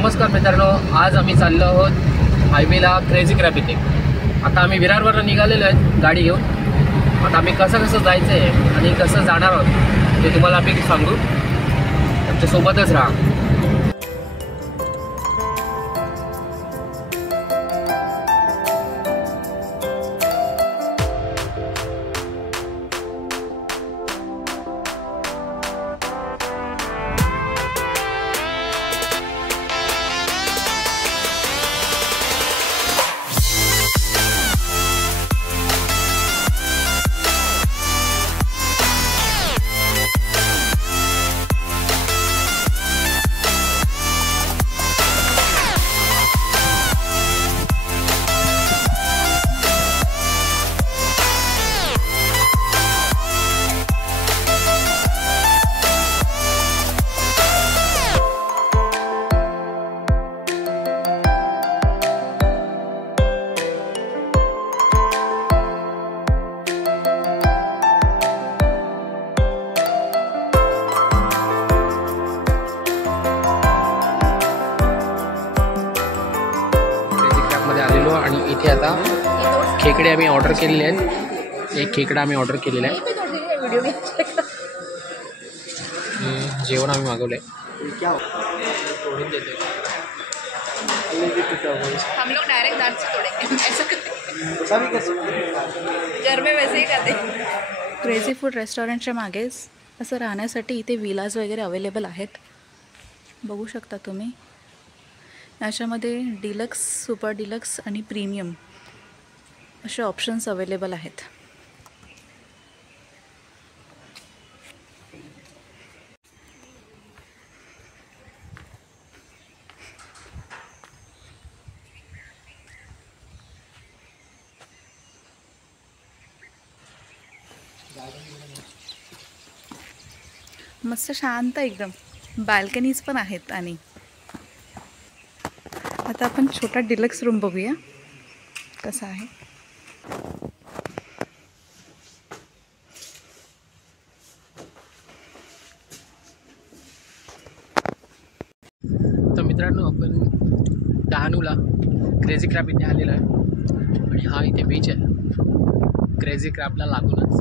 नमस्कार मित्रांनो, आज आम्ही चाललो आहोत हायवेला क्रेझी क्रॅब इथे। आता आम्ही विरारवरून निघालेलो आहेत गाडी घेऊन। आता आम्ही कसं जायचं आहे आणि कसं जाणार आहोत ते तुम्हाला आम्ही सांगू। आमच्या सोबतच राहा। आणि इथे आता खेकडे आम्ही ऑर्डर केलेले आहेत। एक खेकडा आम्ही ऑर्डर केलेला आहे। जेवण आम्ही मागवलंय। हम लोग डायरेक्ट दांत से तोड़ेंगे, ऐसा घर में वैसे ही खाते। क्रेझी फूड रेस्टॉरंटच्या मागेच असं राहण्यासाठी इथे विलाज वगैरे अवेलेबल आहेत, बघू शकता तुम्ही। याच्यामध्ये डिलक्स, सुपर डिलक्स आणि प्रीमियम असे ऑप्शन्स अवेलेबल आहेत। मस्त शांत एकदम, बाल्कनीज पण आहेत। आणि आता आपण छोटा डिलक्स रूम बघूया कसा आहे। तर मित्रांनो, आपण डहाणूला क्रेझी क्रॅब इथे आलेलो आहे आणि हा इथे बीच आहे क्रेझी क्रॅबला लागूनच।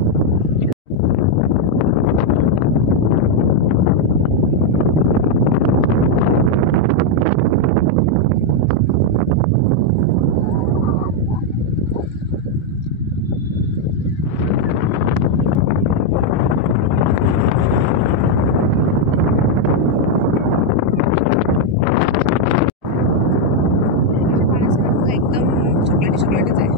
एकदम चॉकलेटी आहे।